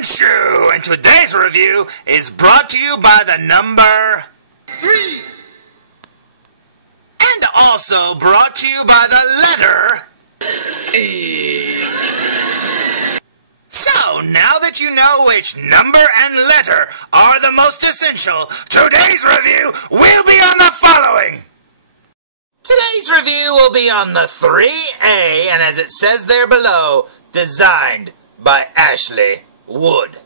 Adventure! And today's review is brought to you by the number 3. And also brought to you by the letter A. So, now that you know which number and letter are the most essential, today's review will be on the following. Today's review will be on the ThreeA, and as it says there below, designed by Ashley Wood.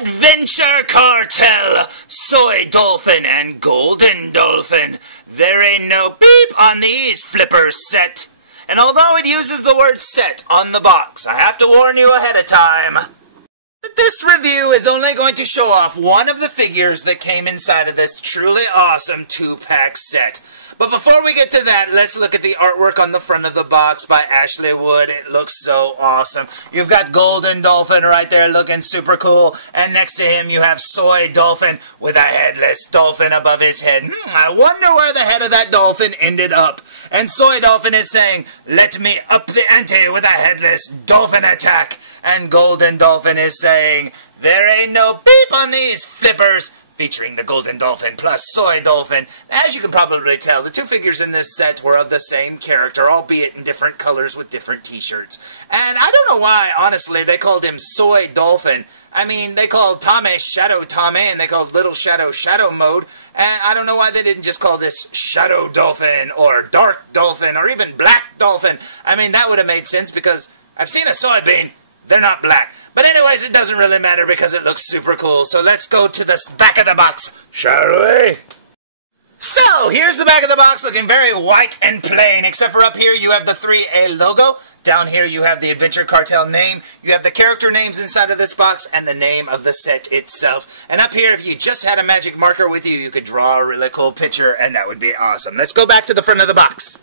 Adventure Kartel Soy Dolphin and Golden Dolphin. There ain't no beep on these flippers set. And although it uses the word set on the box, I have to warn you ahead of time that this review is only going to show off one of the figures that came inside of this truly awesome 2-pack set. But before we get to that, let's look at the artwork on the front of the box by Ashley Wood. It looks so awesome. You've got Golden Dolphin right there looking super cool. And next to him you have Soy Dolphin with a headless dolphin above his head. I wonder where the head of that dolphin ended up. And Soy Dolphin is saying, "Let me up the ante with a headless dolphin attack." And Golden Dolphin is saying, "There ain't no beep on these flippers." Featuring the Golden Dolphin plus Soy Dolphin. As you can probably tell, the two figures in this set were of the same character, albeit in different colors with different t-shirts. And I don't know why, honestly, they called him Soy Dolphin. I mean, they called Tommy Shadow Tommy, and they called Little Shadow Shadow Mode. And I don't know why they didn't just call this Shadow Dolphin, or Dark Dolphin, or even Black Dolphin. I mean, that would have made sense because I've seen a soybean. They're not black. But anyways, it doesn't really matter because it looks super cool. So let's go to the back of the box, shall we? So, here's the back of the box looking very white and plain, except for up here you have the ThreeA logo. Down here you have the Adventure Kartel name. You have the character names inside of this box and the name of the set itself. And up here, if you just had a magic marker with you, you could draw a really cool picture, and that would be awesome. Let's go back to the front of the box.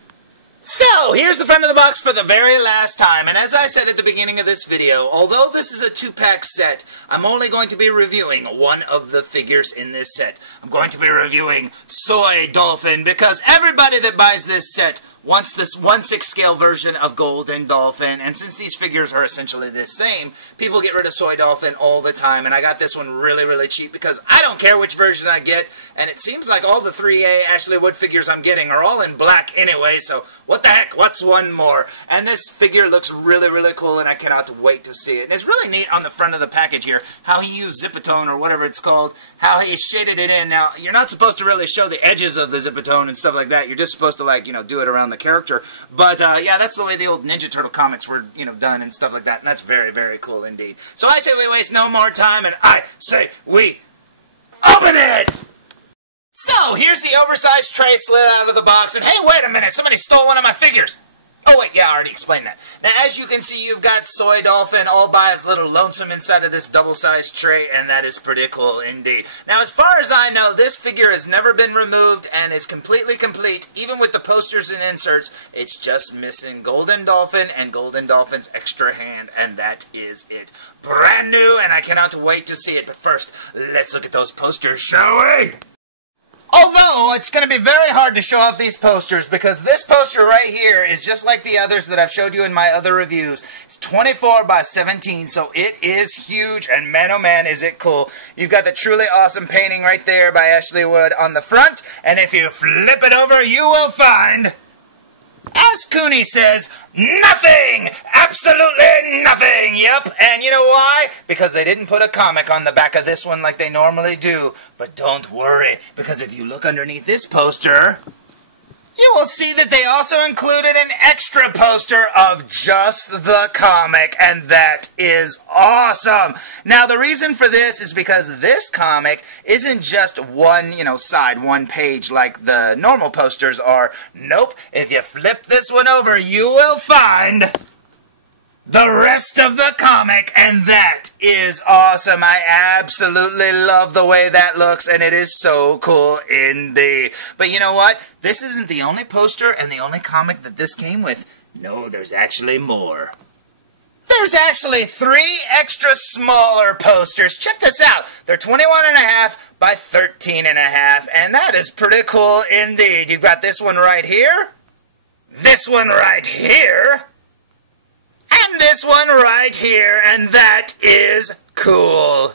So, here's the front of the box for the very last time, and as I said at the beginning of this video, although this is a 2-pack set, I'm only going to be reviewing one of the figures in this set. I'm going to be reviewing Soy Dolphin, because everybody that buys this set wants this 1/6 scale version of Golden Dolphin, and since these figures are essentially the same, people get rid of Soy Dolphin all the time, and I got this one really, really cheap because I don't care which version I get, and it seems like all the ThreeA Ashley Wood figures I'm getting are all in black anyway, so what the heck, what's one more? And this figure looks really, really cool, and I cannot wait to see it. And it's really neat on the front of the package here, how he used Zipatone, or whatever it's called, how he shaded it in. Now, you're not supposed to really show the edges of the Zipatone and stuff like that. You're just supposed to, like, you know, do it around the character. But, yeah, that's the way the old Ninja Turtle comics were, you know, done and stuff like that. And that's very, very cool indeed. So I say we waste no more time, and I say we open it! So, here's the oversized tray slid out of the box, and hey, wait a minute, somebody stole one of my figures! Oh wait, yeah, I already explained that. Now, as you can see, you've got Soy Dolphin all by his little lonesome inside of this double-sized tray, and that is pretty cool indeed. Now, as far as I know, this figure has never been removed and is completely complete, even with the posters and inserts. It's just missing Golden Dolphin and Golden Dolphin's extra hand, and that is it. Brand new, and I cannot wait to see it. But first, let's look at those posters, shall we? Although, it's going to be very hard to show off these posters because this poster right here is just like the others that I've showed you in my other reviews. It's 24 by 17, so it is huge, and man oh man is it cool. You've got the truly awesome painting right there by Ashley Wood on the front, and if you flip it over, you will find, as Cooney says, nothing! Absolutely nothing! Yep, and you know why? Because they didn't put a comic on the back of this one like they normally do. But don't worry, because if you look underneath this poster, you will see that they also included an extra poster of just the comic, and that is awesome! Now, the reason for this is because this comic isn't just one, you know, side, one page like the normal posters are. Nope, if you flip this one over, you will find the rest of the comic, and that is awesome. I absolutely love the way that looks, and it is so cool indeed. But you know what? This isn't the only poster and the only comic that this came with. No, there's actually more. There's actually 3 extra smaller posters. Check this out. They're 21.5 by 13.5, and that is pretty cool indeed. You've got this one right here, this one right here, And this one right here, and that is cool.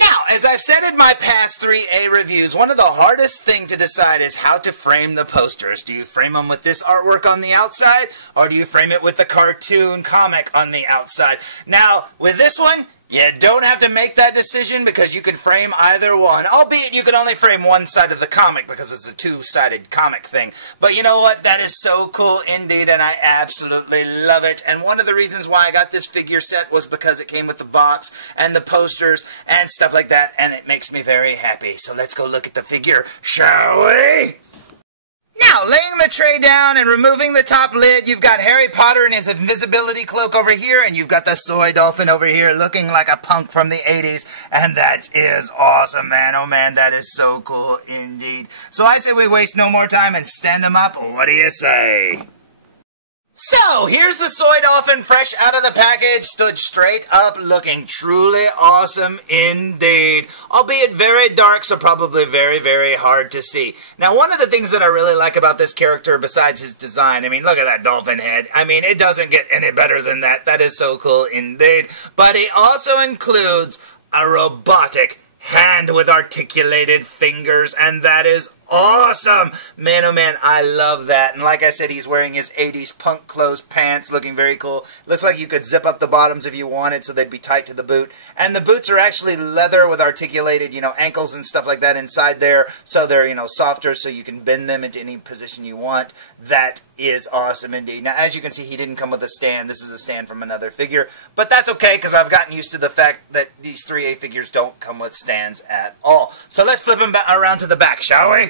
Now, as I've said in my past 3A reviews, one of the hardest things to decide is how to frame the posters. Do you frame them with this artwork on the outside, or do you frame it with the cartoon comic on the outside? Now, with this one, you don't have to make that decision because you can frame either one, albeit you can only frame one side of the comic because it's a two-sided comic thing. But you know what? That is so cool indeed, and I absolutely love it. And one of the reasons why I got this figure set was because it came with the box and the posters and stuff like that, and it makes me very happy. So let's go look at the figure, shall we? Now, laying the tray down and removing the top lid, you've got Harry Potter in his invisibility cloak over here, and you've got the soy dolphin over here looking like a punk from the 80s, and that is awesome, man. Oh, man, that is so cool indeed. So I say we waste no more time and stand them up. What do you say? So, here's the soy dolphin fresh out of the package, stood straight up, looking truly awesome indeed. Albeit very dark, so probably very, very hard to see. Now, one of the things that I really like about this character, besides his design, I mean, look at that dolphin head. I mean, it doesn't get any better than that. That is so cool indeed. But he also includes a robotic hand with articulated fingers, and that is awesome. Man, oh man, I love that. And like I said, he's wearing his 80s punk clothes pants, looking very cool. Looks like you could zip up the bottoms if you wanted so they'd be tight to the boot. And the boots are actually leather with articulated, ankles and stuff like that inside there, so they're, softer so you can bend them into any position you want. That is awesome indeed. Now, as you can see, he didn't come with a stand. This is a stand from another figure, but that's okay because I've gotten used to the fact that these 3A figures don't come with stands at all. So let's flip him around to the back, shall we?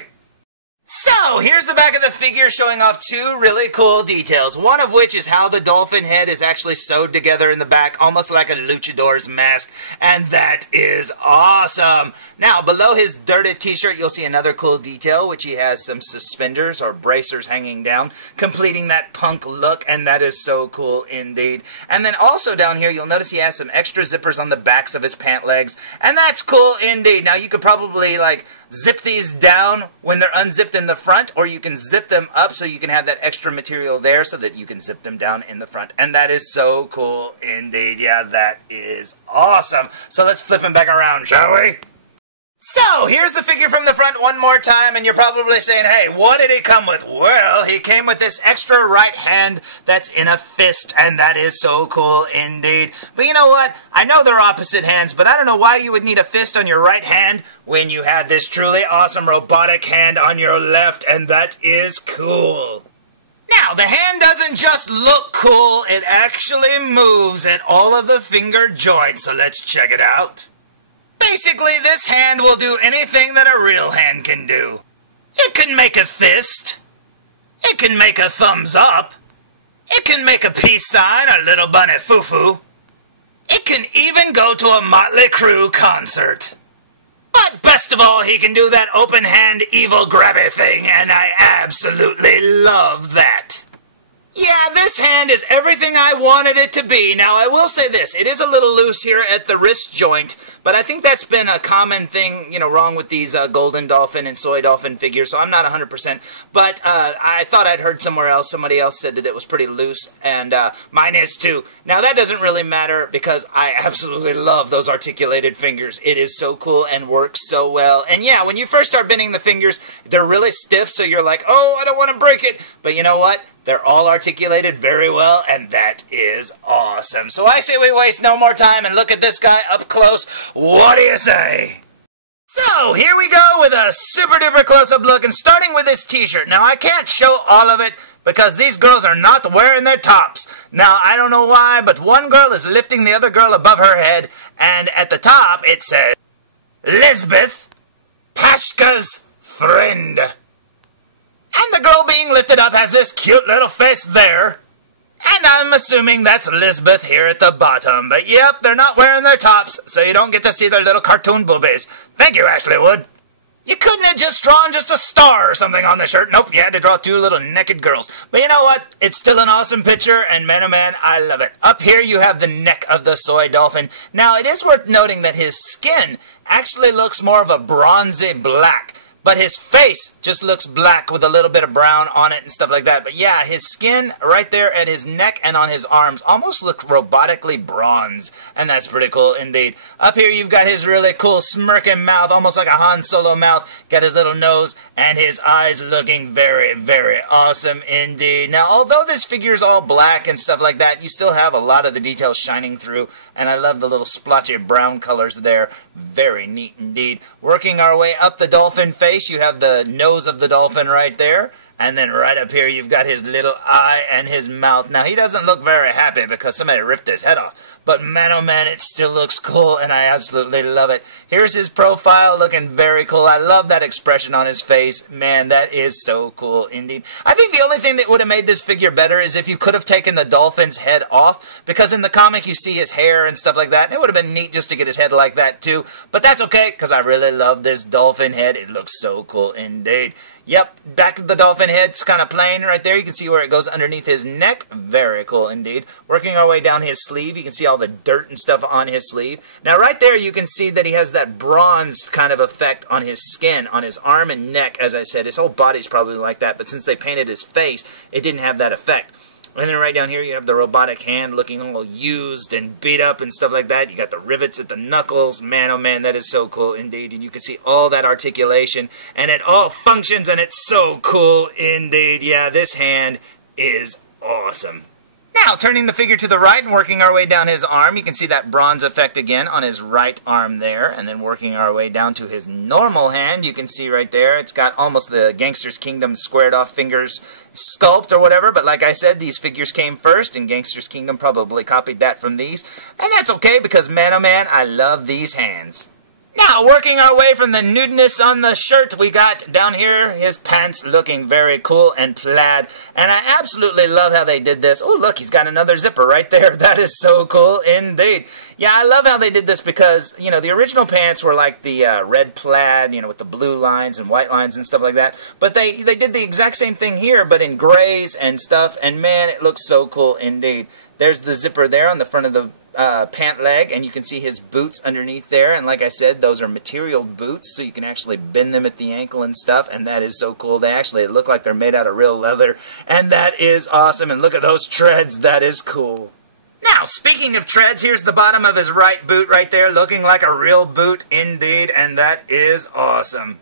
So, here's the back of the figure showing off two really cool details, one of which is how the dolphin head is actually sewed together in the back, almost like a luchador's mask, and that is awesome. Now, below his dirted t-shirt, you'll see another cool detail, which he has some suspenders or bracers hanging down, completing that punk look, and that is so cool indeed. And then also down here, you'll notice he has some extra zippers on the backs of his pant legs, and that's cool indeed. Now, you could probably, zip these down when they're unzipped in the front, or you can zip them up so you can have that extra material there so that you can zip them down in the front. And that is so cool indeed. Yeah, that is awesome. So let's flip him back around, shall we? So, here's the figure from the front one more time, and you're probably saying, hey, what did he come with? Well, he came with this extra right hand that's in a fist, and that is so cool indeed. But you know what? I know they're opposite hands, but I don't know why you would need a fist on your right hand when you have this truly awesome robotic hand on your left, and that is cool. Now, the hand doesn't just look cool, it actually moves at all of the finger joints, so let's check it out. Basically, this hand will do anything that a real hand can do. It can make a fist. It can make a thumbs up. It can make a peace sign or little bunny foo-foo. It can even go to a Motley Crue concert. But best of all, he can do that open hand evil grabby thing, and I absolutely love that. Yeah, this hand is everything I wanted it to be. Now, I will say this. It is a little loose here at the wrist joint, but I think that's been a common thing, wrong with these golden dolphin and soy dolphin figures, so I'm not 100%. But I thought I'd heard somewhere else, somebody else said that it was pretty loose, and mine is too. Now, that doesn't really matter because I absolutely love those articulated fingers. It is so cool and works so well. And yeah, when you first start bending the fingers, they're really stiff, so you're like, oh, I don't want to break it. But you know what? They're all articulated very well, and that is awesome. So I say we waste no more time and look at this guy up close. What do you say? So, here we go with a super duper close-up look, and starting with this t-shirt. Now, I can't show all of it because these girls are not wearing their tops. Now, I don't know why, but one girl is lifting the other girl above her head, and at the top it says, Lisbeth, Pashka's friend. And the girl being lifted up has this cute little face there. And I'm assuming that's Lisbeth here at the bottom. But yep, they're not wearing their tops, so you don't get to see their little cartoon boobies. Thank you, Ashley Wood. You couldn't have just drawn just a star or something on the shirt. Nope, you had to draw two little naked girls. But you know what? It's still an awesome picture, and man, oh man, I love it. Up here you have the neck of the soy dolphin. Now, it is worth noting that his skin actually looks more of a bronzy black. But his face just looks black with a little bit of brown on it and stuff like that. But yeah, his skin right there at his neck and on his arms almost look robotically bronze. And that's pretty cool indeed. Up here you've got his really cool smirking mouth, almost like a Han Solo mouth. Got his little nose and his eyes looking very, very awesome indeed. Now, although this figure is all black and stuff like that, you still have a lot of the details shining through. And I love the little splotchy brown colors there. Very neat indeed. Working our way up the dolphin face, you have the nose of the dolphin right there. And then right up here, you've got his little eye and his mouth. Now, he doesn't look very happy because somebody ripped his head off. But man, oh man, it still looks cool, and I absolutely love it. Here's his profile, looking very cool. I love that expression on his face. Man, that is so cool indeed. I think the only thing that would have made this figure better is if you could have taken the dolphin's head off, because in the comic you see his hair and stuff like that. It would have been neat just to get his head like that too. But that's okay, because I really love this dolphin head. It looks so cool indeed. Yep, back of the dolphin head's kind of plain right there. You can see where it goes underneath his neck. Very cool indeed. Working our way down his sleeve, you can see all the dirt and stuff on his sleeve. Now right there you can see that he has that bronze kind of effect on his skin, on his arm and neck, as I said. His whole body's probably like that, but since they painted his face, it didn't have that effect. And then right down here you have the robotic hand looking all used and beat up and stuff like that. You got the rivets at the knuckles. Man, oh man, that is so cool indeed. And you can see all that articulation. And it all functions and it's so cool indeed. Yeah, this hand is awesome. Now, turning the figure to the right and working our way down his arm, you can see that bronze effect again on his right arm there. And then working our way down to his normal hand, you can see right there, it's got almost the Gangster's Kingdom squared off fingers sculpt or whatever. But like I said, these figures came first, and Gangster's Kingdom probably copied that from these. And that's okay, because man, oh man, I love these hands. Now, working our way from the nudeness on the shirt, we got down here his pants looking very cool and plaid. And I absolutely love how they did this. Oh, look, he's got another zipper right there. That is so cool indeed. Yeah, I love how they did this because, you know, the original pants were like the red plaid, you know, with the blue lines and white lines and stuff like that. But they did the exact same thing here, but in grays and stuff. And man, it looks so cool indeed. There's the zipper there on the front of the pant leg, and you can see his boots underneath there. And like I said, those are material boots, so you can actually bend them at the ankle and stuff, and that is so cool. They actually look like they're made out of real leather, and that is awesome. And look at those treads. That is cool. Now, speaking of treads, here's the bottom of his right boot right there, looking like a real boot indeed, and that is awesome.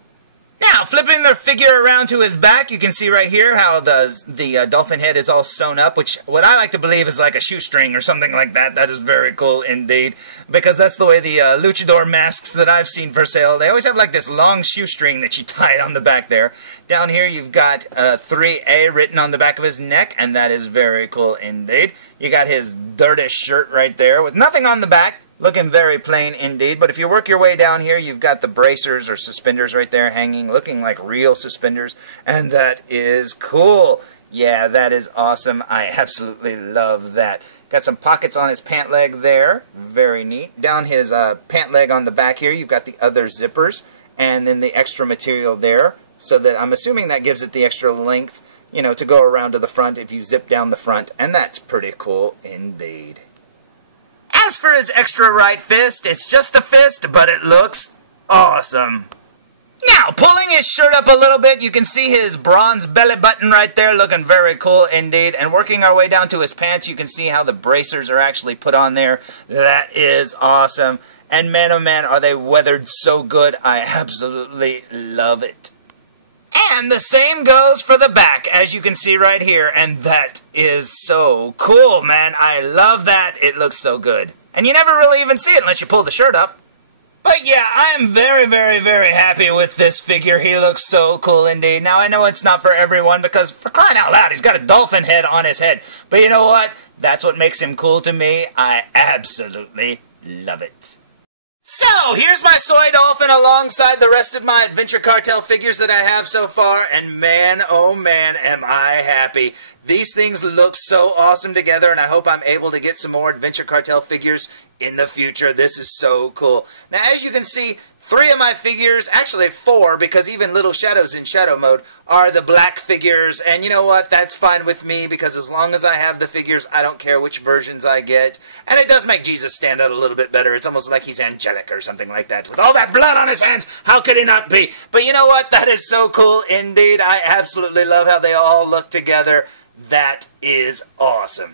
Now, flipping the figure around to his back, you can see right here how the dolphin head is all sewn up, which what I like to believe is like a shoestring or something like that. That is very cool indeed, because that's the way the luchador masks that I've seen for sale, they always have like this long shoestring that you tie on the back there. Down here you've got ThreeA written on the back of his neck, and that is very cool indeed. You got his dirty shirt right there with nothing on the back. Looking very plain indeed, but if you work your way down here, you've got the bracers or suspenders right there hanging, looking like real suspenders, and that is cool. Yeah, that is awesome. I absolutely love that. Got some pockets on his pant leg there. Very neat. Down his pant leg on the back here, you've got the other zippers, and then the extra material there, so that I'm assuming that gives it the extra length, you know, to go around to the front if you zip down the front, and that's pretty cool indeed. As for his extra right fist, it's just a fist, but it looks awesome. Now, pulling his shirt up a little bit, you can see his bronze belly button right there, looking very cool indeed. And working our way down to his pants, you can see how the bracers are actually put on there. That is awesome. And man, oh man, are they weathered so good. I absolutely love it. And the same goes for the back, as you can see right here, and that is so cool, man. I love that. It looks so good. And you never really even see it unless you pull the shirt up. But yeah, I am very, very, very happy with this figure. He looks so cool indeed. Now, I know it's not for everyone, because for crying out loud, he's got a dolphin head on his head. But you know what? That's what makes him cool to me. I absolutely love it. So, here's my soy dolphin alongside the rest of my Adventure Cartel figures that I have so far, and man, oh man, am I happy. These things look so awesome together, and I hope I'm able to get some more Adventure Cartel figures in the future. This is so cool. Now, as you can see, 3 of my figures, actually 4, because even Little Shadows in shadow mode, are the black figures. And you know what? That's fine with me, because as long as I have the figures, I don't care which versions I get. And it does make Jesus stand out a little bit better. It's almost like he's angelic or something like that. With all that blood on his hands, how could he not be? But you know what? That is so cool indeed. I absolutely love how they all look together. That is awesome.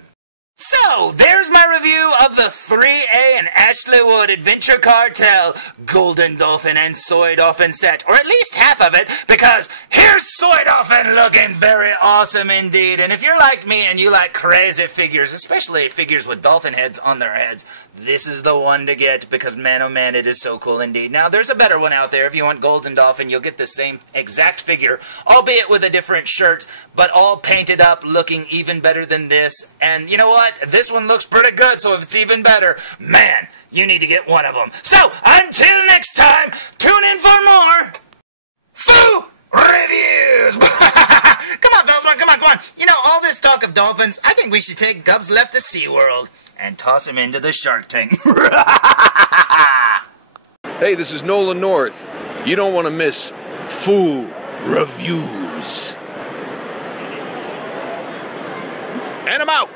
So, there's my review of the 3A and Ashley Wood Adventure Cartel Golden Dolphin and Soy Dolphin set, or at least half of it, because here's Soy Dolphin looking very awesome indeed. And if you're like me and you like crazy figures, especially figures with dolphin heads on their heads, this is the one to get, because man oh man, it is so cool indeed. Now, there's a better one out there. If you want Golden Dolphin, you'll get the same exact figure, albeit with a different shirt, but all painted up, looking even better than this. And you know what? This one looks pretty good, so if it's even better, man, you need to get one of them. So, until next time, tune in for more Foo Reviews! Come on, Felzbug, come on. You know, all this talk of dolphins, I think we should take Gubs Left to SeaWorld and toss him into the shark tank. Hey, this is Nolan North. You don't want to miss Foo Reviews. And I'm out.